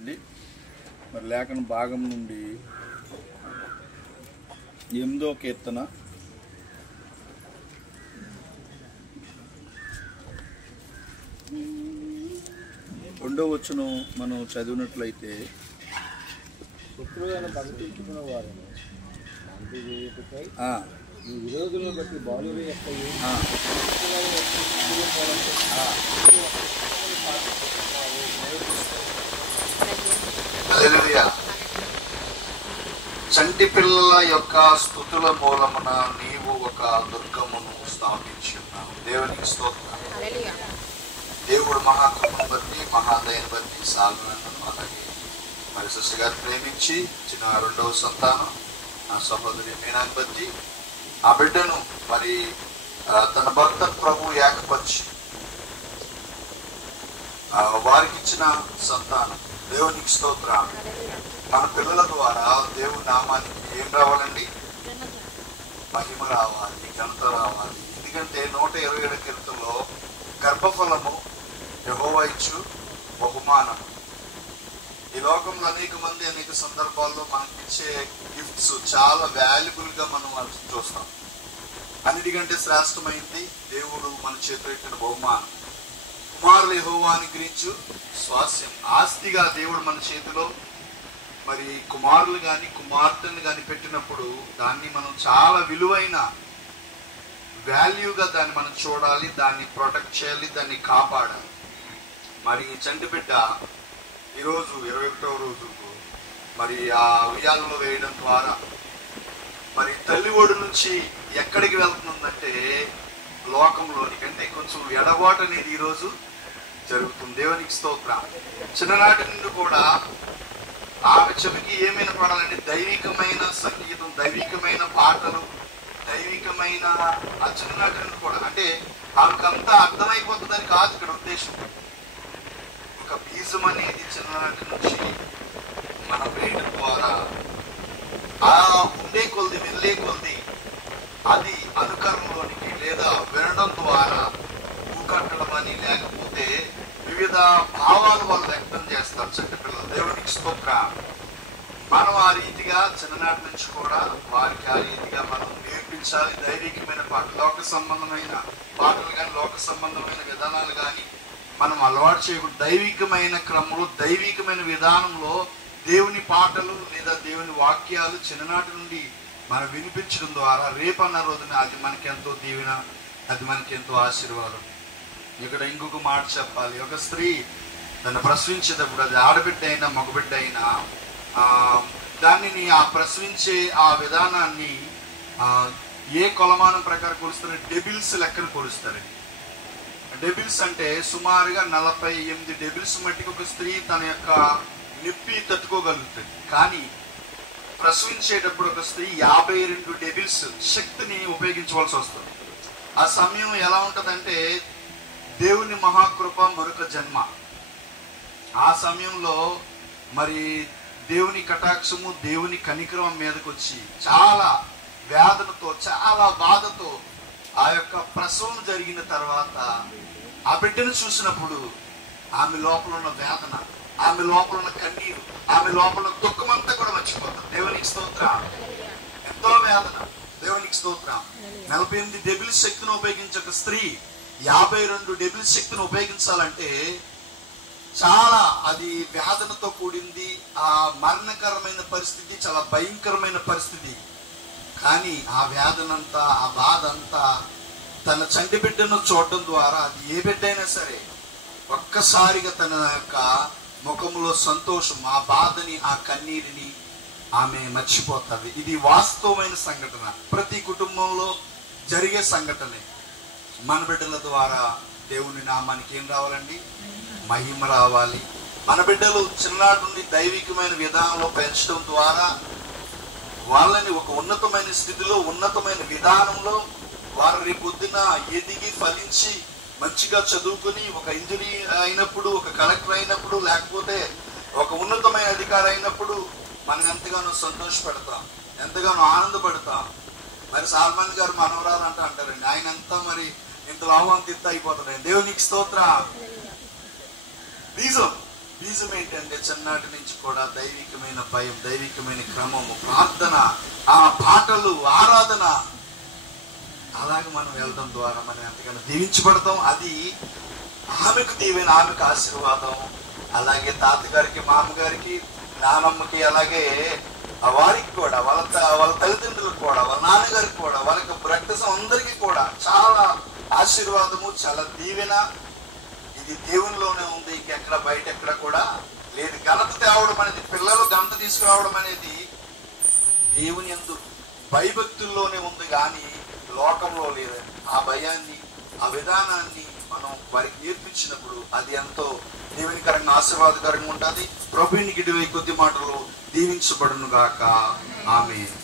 అండి. మరి లేఖన భాగం నుండి 8వ కీర్తన 2వ వచనం మనం చదివినట్లయితే, శత్రువులను పగతీర్చుకున్న వారిని శాంతి చేయుటకై ఈ విరోధులను బట్టి బాలుర యొక్క చంటి పిల్లల యొక్క స్తుతుల మూలమున నీవు ఒక దుర్గమును స్థాపించి ఉన్నావు. దేవునికి స్తోత్రం. దేవుడు మహాకృపను బట్టి, మహాదయను బట్టి సాల్వను అలాగే మరి సిస్టర్ గారు ప్రేమించి చిన్న 2వ సంతానం నా సహోదరి మీనాన్ని బట్టి ఆ బిడ్డను మరి తన భర్త ప్రభు ఏకపరిచి వారికి ఇచ్చిన సంతానం. దేవునికి స్తోత్రం. మన పిల్లల ద్వారా దేవుని నామానికి ఏం రావాలండి? మహిమ రావాలి, ఘనత రావాలి. ఎందుకంటే 127 కీర్తనలో గర్భఫలము యెహోవా ఇచ్చు బహుమానం. ఈ లోకంలో అనేక మంది అనేక సందర్భాల్లో మనకిచ్చే గిఫ్ట్స్ చాలా వాల్యుబుల్ గా మనం చూస్తాం. అన్నిటికంటే శ్రేష్టమైంది దేవుడు మన చేతిలో ఇచ్చిన బహుమానం. కుమారులు యెహోవాని గురించి స్వాస్యం, ఆస్తిగా దేవుడు మన చేతిలో మరి కుమారులు గాని కుమార్తెను గాని పెట్టినప్పుడు దాన్ని మనం చాలా విలువైన వాల్యూగా దాన్ని మనం చూడాలి, దాన్ని ప్రొటెక్ట్ చేయాలి, దాన్ని కాపాడాలి. మరి చంటి బిడ్డ ఈరోజు 21వ రోజుకు మరి ఆ ఉయ్యాలలో వేయడం ద్వారా మరి తల్లి ఒడి నుంచి ఎక్కడికి వెళ్తుందంటే లోకంలోనికి, అంటే కొంచెం ఎడబాటు అనేది ఈరోజు జరుగుతుంది. దేవునికి స్తోత్రం. చిన్ననాటి నుండి కూడా ఆమె చెవికి ఏమైనా పడాలంటే దైవికమైన సంగీతం, దైవికమైన పాటలు, దైవికమైన ఆ చిన్ననాటి నుండి కూడా, అంటే ఆమెకంతా అర్థమైపోతుందని కాదు ఇక్కడ ఉద్దేశం. ఒక బీజం అనేది చిన్ననాటి నుంచి మనం వేయడం ద్వారా ఆ ఉండే కొద్ది వెళ్ళే కొద్ది అది అనుకరణలోనికి లేదా వినడం ద్వారా ఊకట్టడం అని లేకపోతే వివిధ భావాలు వాళ్ళు వ్యక్తం చేస్తారు చిన్నపిల్లలు. దేవునికి స్తోత్రం. మనం ఆ రీతిగా చిన్ననాటి నుంచి కూడా వారికి ఆ రీతిగా మనం నేర్పించాలి. దైవికమైన పాటలు, లోక సంబంధమైన పాటలు కానీ లోక సంబంధమైన విధానాలు కానీ మనం అలవాటు చేయకూడదు. దైవికమైన క్రమంలో, దైవికమైన విధానంలో దేవుని పాటలు లేదా దేవుని వాక్యాలు చిన్ననాటి నుండి మనం వినిపించడం ద్వారా రేపన్న రోజున అది మనకెంతో దీవెన, అది మనకెంతో ఆశీర్వాదం. ఇక్కడ ఇంకొక మాట చెప్పాలి. ఒక స్త్రీ తను ప్రసవించేటప్పుడు, అది ఆడబిడ్డ అయినా మగబిడ్డ అయినా, దానిని ఆ ప్రసవించే ఆ విధానాన్ని ఏ కొలమానం ప్రకారం కొలుస్తారు? డెబిల్స్ లెక్కన కొలుస్తారు. డెబిల్స్ అంటే సుమారుగా 48 డెబిల్స్ మట్టికి ఒక స్త్రీ తన యొక్క నొప్పి తట్టుకోగలుగుతుంది. కానీ ప్రసవించేటప్పుడు ఒక స్త్రీ 52 డెబిల్స్ శక్తిని ఉపయోగించవలసి వస్తుంది. ఆ సమయం ఎలా ఉంటుందంటే దేవుని మహాకృప, మరొక జన్మ. ఆ సమయంలో మరి దేవుని కటాక్షము, దేవుని కనికరం మీదకి వచ్చి చాలా వేదనతో, చాలా బాధతో ఆ యొక్క ప్రసవం జరిగిన తర్వాత ఆ బిడ్డను చూసినప్పుడు ఆమె లోపల ఉన్న వేదన, ఆమె లోపల ఉన్న కన్నీరు, ఆమె లోపల ఉన్న దుఃఖమంతా కూడా మర్చిపోతాం. దేవునికి స్తోత్రం. ఎంతో వేదన. దేవునికి స్తోత్రం. 48 డెబిల్ శక్తిని ఉపయోగించే ఒక స్త్రీ 52 డెబిల్ శక్తిని ఉపయోగించాలంటే చాలా అది వేదనతో కూడింది. ఆ మరణకరమైన పరిస్థితి, చాలా భయంకరమైన పరిస్థితి. కానీ ఆ వేదనంతా, ఆ బాధ అంతా తన చంటి బిడ్డను చూడడం ద్వారా, అది ఏ బిడ్డ అయినా సరే ఒక్కసారిగా తన యొక్క ముఖంలో సంతోషం, ఆ బాధని, ఆ కన్నీరిని ఆమె మర్చిపోతుంది. ఇది వాస్తవమైన సంఘటన, ప్రతి కుటుంబంలో జరిగే సంఘటనే. మన బిడ్డల ద్వారా దేవుని నామానికి ఏం రావాలండి? మహిమ రావాలి. మన బిడ్డలు చిన్ననాటి నుండి దైవికమైన విధానంలో పెంచడం ద్వారా వాళ్ళని ఒక ఉన్నతమైన స్థితిలో, ఉన్నతమైన విధానంలో వారు రేపొద్దున ఎదిగి ఫలించి మంచిగా చదువుకుని ఒక ఇంజనీర్ అయినప్పుడు, ఒక కలెక్టర్ అయినప్పుడు, లేకపోతే ఒక ఉన్నతమైన అధికారి అయినప్పుడు మనం ఎంతగానో సంతోషపడతాం, ఎంతగానో ఆనందపడతాం. మరి సాల్మాన్ గారు మనవరాలు అంటారండి, ఆయన అంతా మరి ఇంత లాభం తిత్త అయిపోతాడు. దేవునికి స్తోత్రం. బీజం బీజం ఏంటంటే చిన్నటి నుంచి కూడా దైవికమైన భయం, దైవికమైన క్రమము, ప్రార్థన, ఆ పాటలు, ఆరాధన. అలాగే మనం వెళ్ళడం ద్వారా మనం ఎంతగానో దీవించబడతాం. అది ఆమెకు దీవెన, ఆమెకు ఆశీర్వాదం. అలాగే తాతగారికి, మామగారికి, నానమ్మకి, అలాగే వారికి కూడా, వాళ్ళ తల్లిదండ్రులకు కూడా, వాళ్ళ నాన్నగారికి కూడా, వాళ్ళకి రక్తసం అందరికీ కూడా చాలా ఆశీర్వాదము, చాలా దీవెన. ఇది దేవునిలోనే ఉంది, ఇంకెక్కడ బయట ఎక్కడ కూడా లేదు. ఘనత తేవడం అనేది, పిల్లలు ఘనత తీసుకురావడం అనేది దేవుని యందు భయభక్తుల్లోనే ఉంది కానీ లోకంలో లేదండి. ఆ భయాన్ని, ఆ విధానాన్ని మనం వారికి నేర్పించినప్పుడు అది ఎంతో దీవెనకరంగా, ఆశీర్వాదకరంగా ఉంటుంది. ప్రభువునికి ఇటువై కొద్ది మాటలు దీవించబడును గాక. ఆమేన్.